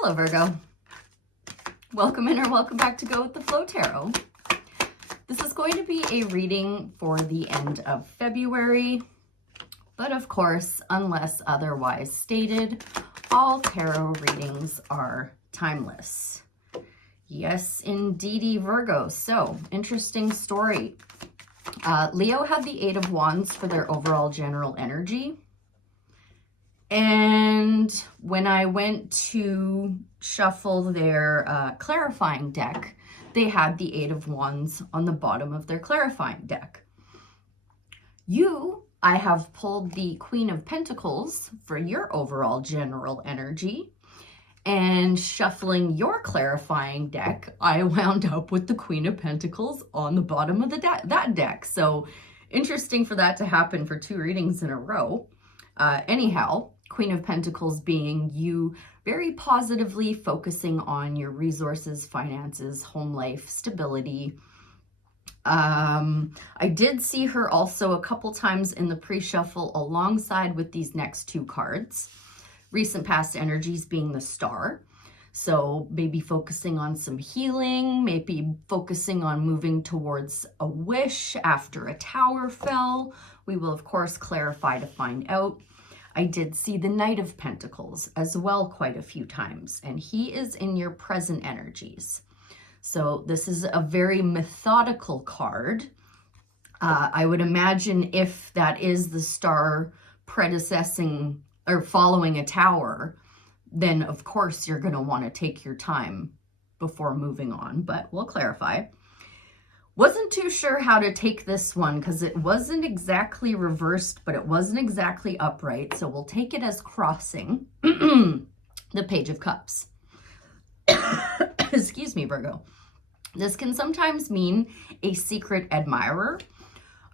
Hello, Virgo. Welcome in or welcome back to Go with the Flow Tarot. This is going to be a reading for the end of February, but of course, unless otherwise stated, all tarot readings are timeless. Yes, indeedy, Virgo. So, interesting story. Leo had the Eight of Wands for their overall general energy. And when I went to shuffle their clarifying deck, they had the Eight of Wands on the bottom of their clarifying deck. I have pulled the Queen of Pentacles for your overall general energy. And shuffling your clarifying deck, I wound up with the Queen of Pentacles on the bottom of that deck. So interesting for that to happen for two readings in a row. Anyhow, Queen of Pentacles being you very positively focusing on your resources, finances, home life, stability. I did see her also a couple times in the pre-shuffle alongside with these next two cards. Recent past energies being the Star. So maybe focusing on some healing, maybe focusing on moving towards a wish after a tower fell. We will, of course, clarify to find out. I did see the Knight of Pentacles as well quite a few times, and he is in your present energies. So this is a very methodical card. I would imagine if that is the Star predecessing or following a tower, then of course you're going to want to take your time before moving on, but we'll clarify. Wasn't too sure how to take this one because it wasn't exactly reversed, but it wasn't exactly upright. So we'll take it as crossing the Page of Cups. Excuse me, Virgo. This can sometimes mean a secret admirer.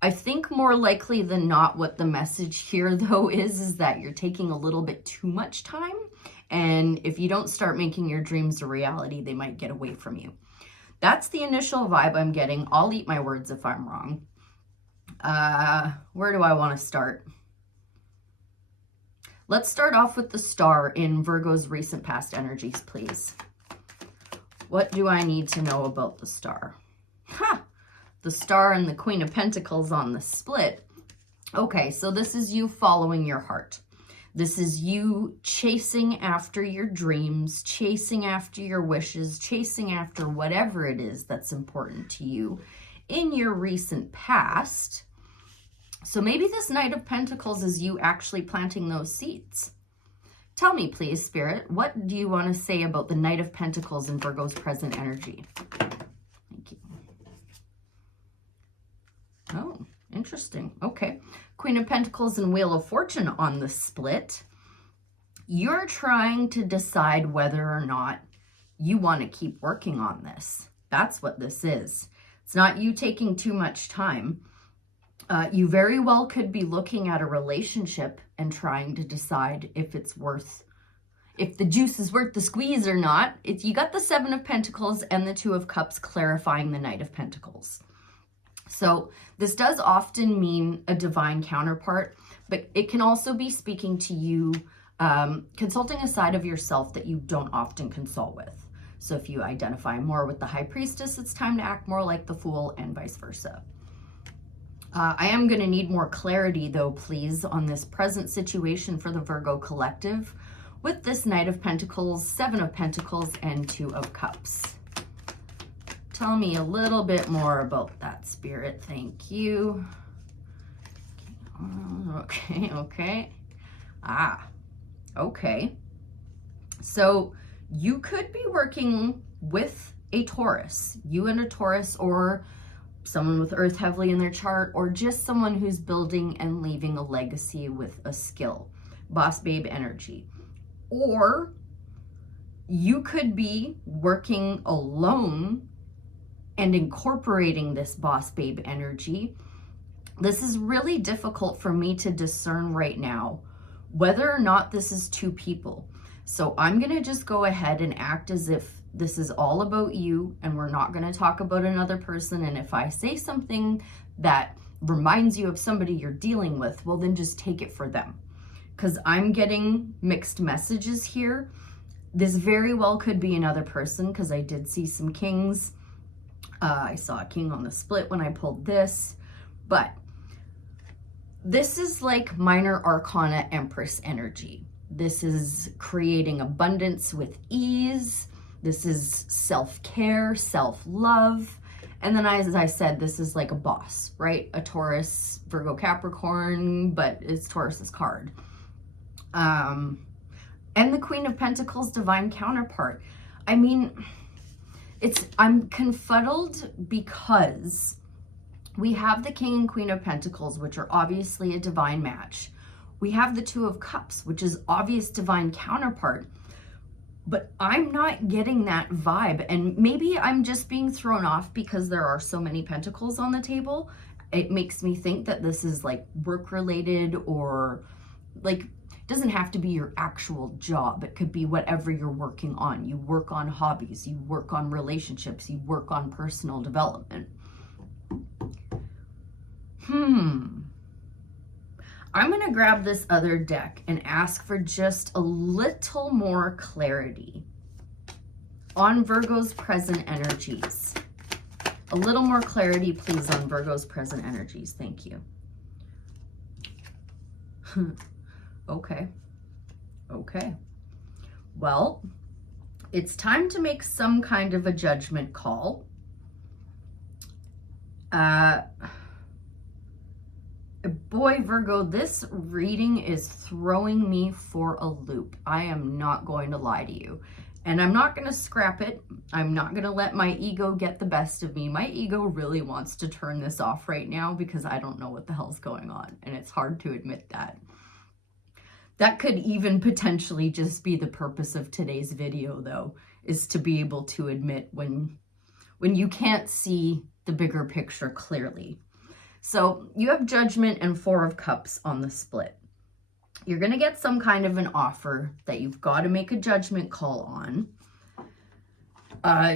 I think more likely than not what the message here though is that you're taking a little bit too much time. And if you don't start making your dreams a reality, they might get away from you. That's the initial vibe I'm getting. I'll eat my words if I'm wrong. Where do I want to start? Let's start off with the Star in Virgo's recent past energies, please. What do I need to know about the Star? The Star and the Queen of Pentacles on the split. Okay, so this is you following your heart. This is you chasing after your dreams, chasing after your wishes, chasing after whatever it is that's important to you in your recent past. So maybe this Knight of Pentacles is you actually planting those seeds. Tell me, please, Spirit, what do you want to say about the Knight of Pentacles in Virgo's present energy? Thank you. Oh, interesting. Okay. Queen of Pentacles and Wheel of Fortune on the split. You're trying to decide whether or not you want to keep working on this. That's what this is. It's not you taking too much time. You very well could be looking at a relationship and trying to decide if it's worth, if the juice is worth the squeeze or not. You got the Seven of Pentacles and the Two of Cups clarifying the Knight of Pentacles. So this does often mean a divine counterpart, but it can also be speaking to you, consulting a side of yourself that you don't often consult with. So if you identify more with the High Priestess, it's time to act more like the Fool and vice versa. I am going to need more clarity though, please, on this present situation for the Virgo collective with this Knight of Pentacles, Seven of Pentacles, and Two of Cups. Tell me a little bit more about that, Spirit. Thank you. Okay. Okay. So you could be working with a Taurus, you and a Taurus, or someone with Earth heavily in their chart, or just someone who's building and leaving a legacy with a skill, boss babe energy. Or you could be working alone and incorporating this boss babe energy. This is really difficult for me to discern right now whether or not this is two people. So I'm going to just go ahead and act as if this is all about you and we're not going to talk about another person. And if I say something that reminds you of somebody you're dealing with, well, then just take it for them. Because I'm getting mixed messages here. This very well could be another person, because I did see some kings. I saw a king on the split when I pulled this, but this is like minor arcana empress energy. This is creating abundance with ease. This is self-care, self-love. And then, as I said, this is like a boss, right? A Taurus, Virgo, Capricorn, but it's Taurus's card. And the Queen of Pentacles, divine counterpart. I mean, I'm confuddled because we have the King and Queen of Pentacles, which are obviously a divine match. We have the Two of Cups, which is obvious divine counterpart. But I'm not getting that vibe. And maybe I'm just being thrown off because there are so many pentacles on the table. It makes me think that this is like work related, or like, it doesn't have to be your actual job. It could be whatever you're working on. You work on hobbies, you work on relationships, you work on personal development. I'm going to grab this other deck and ask for just a little more clarity on Virgo's present energies. A little more clarity, please, on Virgo's present energies. Thank you. Okay. Okay. Well, it's time to make some kind of a judgment call. Boy, Virgo, this reading is throwing me for a loop. I am not going to lie to you. And I'm not going to scrap it. I'm not going to let my ego get the best of me. My ego really wants to turn this off right now because I don't know what the hell's going on. And it's hard to admit that. That could even potentially just be the purpose of today's video, though, is to be able to admit when you can't see the bigger picture clearly. So you have Judgment and Four of Cups on the split. You're going to get some kind of an offer that you've got to make a judgment call on.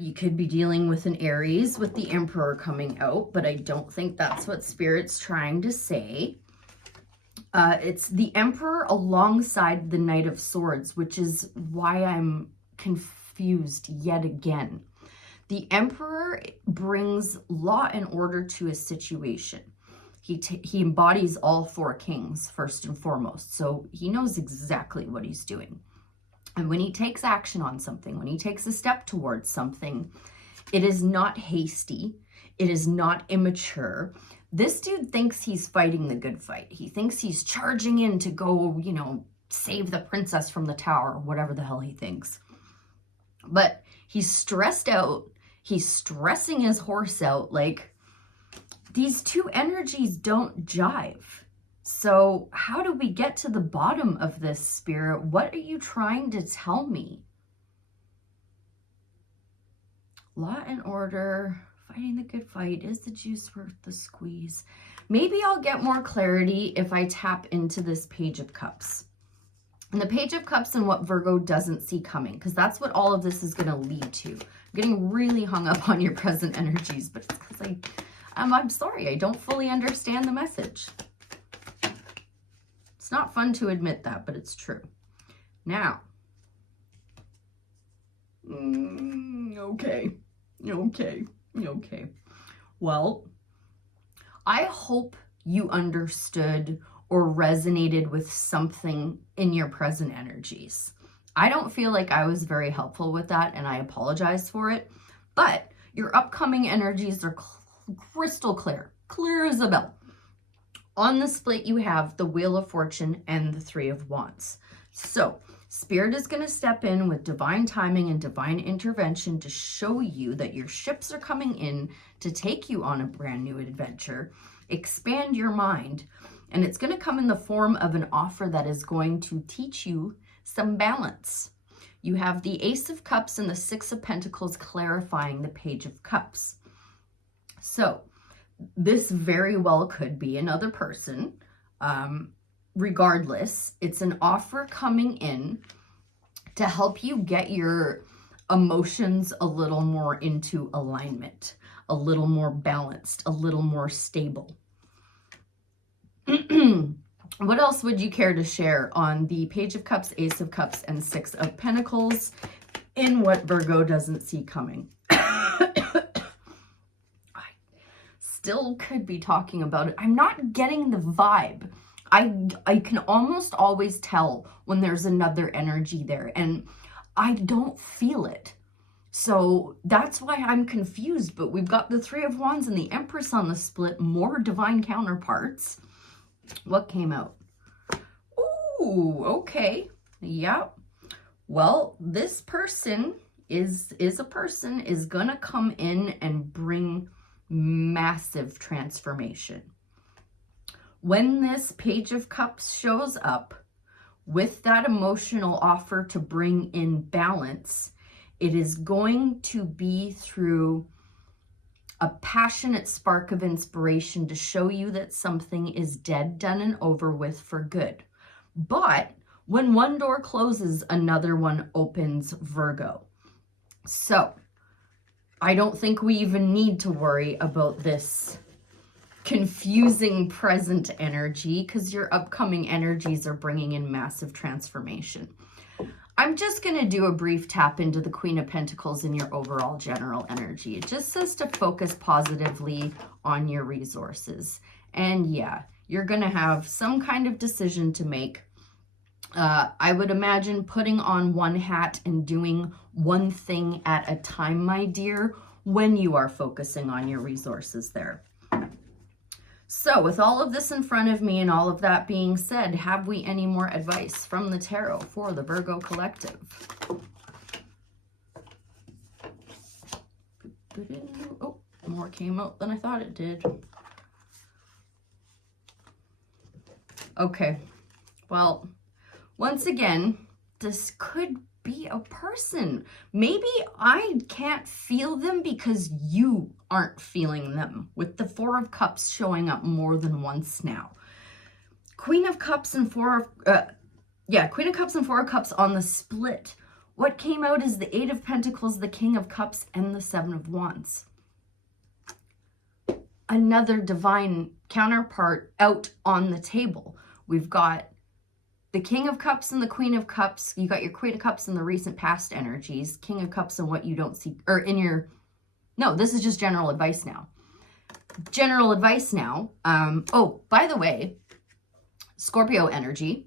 You could be dealing with an Aries with the Emperor coming out, but I don't think that's what Spirit's trying to say. It's the Emperor alongside the Knight of Swords, which is why I'm confused yet again. The Emperor brings law and order to a situation. He embodies all four kings, first and foremost. So he knows exactly what he's doing. And when he takes action on something, when he takes a step towards something, it is not hasty. It is not immature. This dude thinks he's fighting the good fight. He thinks he's charging in to go, save the princess from the tower, whatever the hell he thinks. But he's stressed out. He's stressing his horse out. Like, these two energies don't jive. So how do we get to the bottom of this, Spirit? What are you trying to tell me? Law and order, fighting the good fight. Is the juice worth the squeeze? Maybe I'll get more clarity if I tap into this Page of Cups. And the Page of Cups and what Virgo doesn't see coming, because that's what all of this is going to lead to. I'm getting really hung up on your present energies, but it's because I'm sorry, I don't fully understand the message. It's not fun to admit that, but it's true. Now, okay. Well, I hope you understood or resonated with something in your present energies. I don't feel like I was very helpful with that, and I apologize for it, but your upcoming energies are crystal clear as a bell. On the split, you have the Wheel of Fortune and the Three of Wands. So Spirit is going to step in with divine timing and divine intervention to show you that your ships are coming in to take you on a brand new adventure, expand your mind, and it's going to come in the form of an offer that is going to teach you some balance. You have the Ace of Cups and the Six of Pentacles clarifying the Page of Cups. So this very well could be another person. Regardless, it's an offer coming in to help you get your emotions a little more into alignment, a little more balanced, a little more stable. What else would you care to share on the Page of Cups, Ace of Cups, and Six of Pentacles in what Virgo doesn't see coming? I still could be talking about it. I'm not getting the vibe. I can almost always tell when there's another energy there, and I don't feel it. So that's why I'm confused. But we've got the Three of Wands and the Empress on the split, more divine counterparts. What came out? Ooh, okay. Yeah. Well, this person is gonna come in and bring massive transformation. When this Page of Cups shows up with that emotional offer to bring in balance, it is going to be through a passionate spark of inspiration to show you that something is dead, done, and over with for good. But when one door closes, another one opens, Virgo. So I don't think we even need to worry about this confusing present energy, because your upcoming energies are bringing in massive transformation. I'm just going to do a brief tap into the Queen of Pentacles in your overall general energy. It just says to focus positively on your resources. And yeah, you're going to have some kind of decision to make. I would imagine putting on one hat and doing one thing at a time, my dear, when you are focusing on your resources there. So with all of this in front of me and all of that being said, have we any more advice from the tarot for the Virgo collective? Oh, more came out than I thought it did. Okay, well, once again, this could be a person. Maybe I can't feel them because you aren't feeling them, with the Four of Cups showing up more than once now. Queen of Cups and Four of Cups on the split. What came out is the Eight of Pentacles, the King of Cups, and the Seven of Wands. Another divine counterpart out on the table. We've got the King of Cups and the Queen of Cups. You got your Queen of Cups and the recent past energies. King of Cups and what you don't see, or in your, no, this is just general advice now. General advice now. Oh, by the way, Scorpio energy.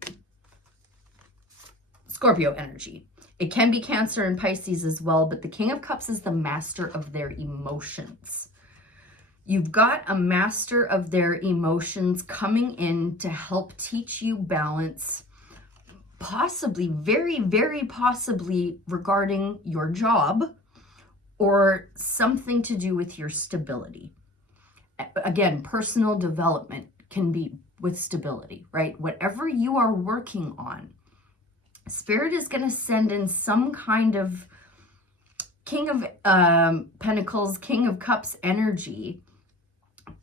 Scorpio energy. It can be Cancer and Pisces as well, but the King of Cups is the master of their emotions. You've got a master of their emotions coming in to help teach you balance, possibly, very, very possibly regarding your job or something to do with your stability. Again, personal development can be with stability, right? Whatever you are working on, Spirit is going to send in some kind of King of Pentacles, King of Cups energy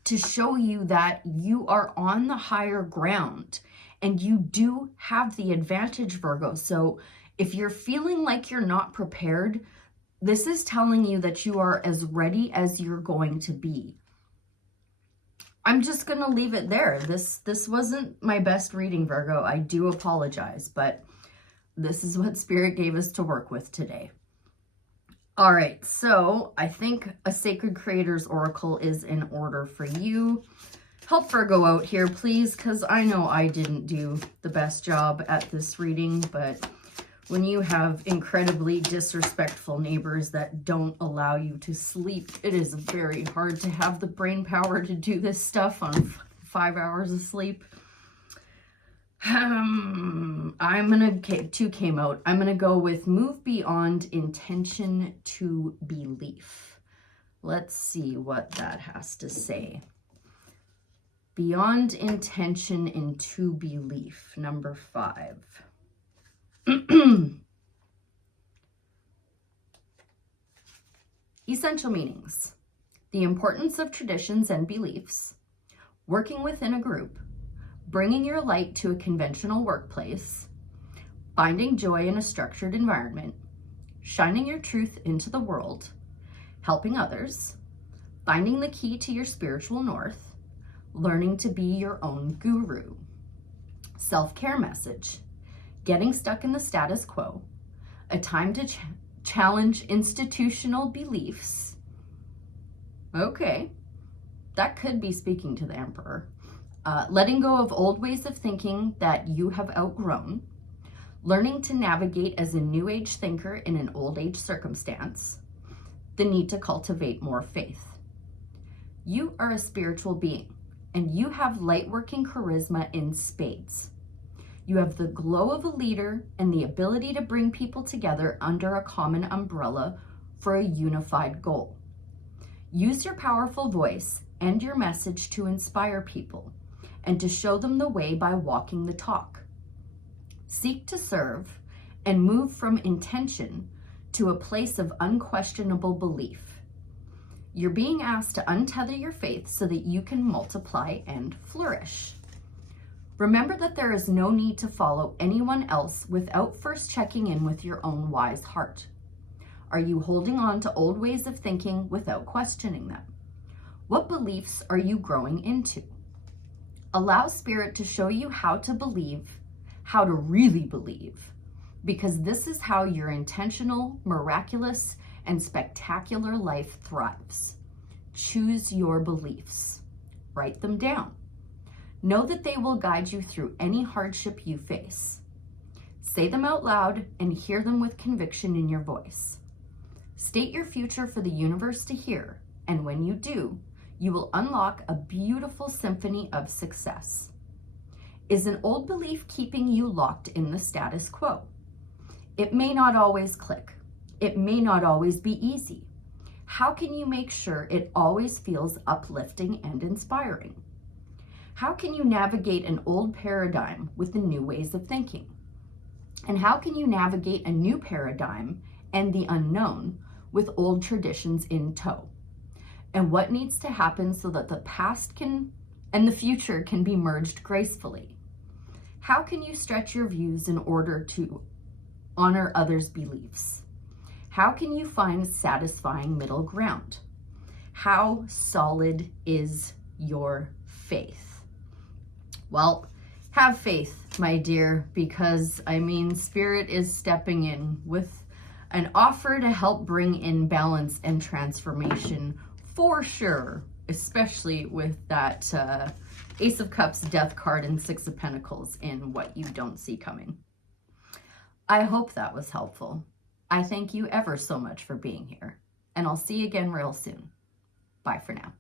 to show you that you are on the higher ground and you do have the advantage, Virgo. So if you're feeling like you're not prepared, this is telling you that you are as ready as you're going to be. I'm just going to leave it there. This wasn't my best reading, Virgo. I do apologize, but this is what Spirit gave us to work with today. All right, so I think a Sacred Creator's Oracle is in order for you. Help Virgo out here, please, because I know I didn't do the best job at this reading, but when you have incredibly disrespectful neighbors that don't allow you to sleep, it is very hard to have the brain power to do this stuff on 5 hours of sleep. Two came out. I'm gonna go with move beyond intention to belief. Let's see what that has to say. Beyond intention into belief, number 5. Essential meanings. The importance of traditions and beliefs. Working within a group. Bringing your light to a conventional workplace, finding joy in a structured environment, shining your truth into the world, helping others, finding the key to your spiritual north, learning to be your own guru. Self-care message. Getting stuck in the status quo. A time to challenge institutional beliefs. Okay, that could be speaking to the Emperor. Letting go of old ways of thinking that you have outgrown. Learning to navigate as a new age thinker in an old age circumstance. The need to cultivate more faith. You are a spiritual being, and you have light-working charisma in spades. You have the glow of a leader and the ability to bring people together under a common umbrella for a unified goal. Use your powerful voice and your message to inspire people and to show them the way by walking the talk. Seek to serve and move from intention to a place of unquestionable belief. You're being asked to untether your faith so that you can multiply and flourish. Remember that there is no need to follow anyone else without first checking in with your own wise heart. Are you holding on to old ways of thinking without questioning them? What beliefs are you growing into? Allow Spirit to show you how to believe, how to really believe, because this is how your intentional, miraculous, and spectacular life thrives. Choose your beliefs. Write them down. Know that they will guide you through any hardship you face. Say them out loud and hear them with conviction in your voice. State your future for the universe to hear, and when you do, you will unlock a beautiful symphony of success. Is an old belief keeping you locked in the status quo? It may not always click. It may not always be easy. How can you make sure it always feels uplifting and inspiring? How can you navigate an old paradigm with the new ways of thinking? And how can you navigate a new paradigm and the unknown with old traditions in tow? And what needs to happen so that the past and the future can be merged gracefully? How can you stretch your views in order to honor others' beliefs? How can you find satisfying middle ground? How solid is your faith? Well, have faith, my dear, because Spirit is stepping in with an offer to help bring in balance and transformation for sure, especially with that Ace of Cups, Death card, and Six of Pentacles in what you don't see coming. I hope that was helpful. I thank you ever so much for being here, and I'll see you again real soon. Bye for now.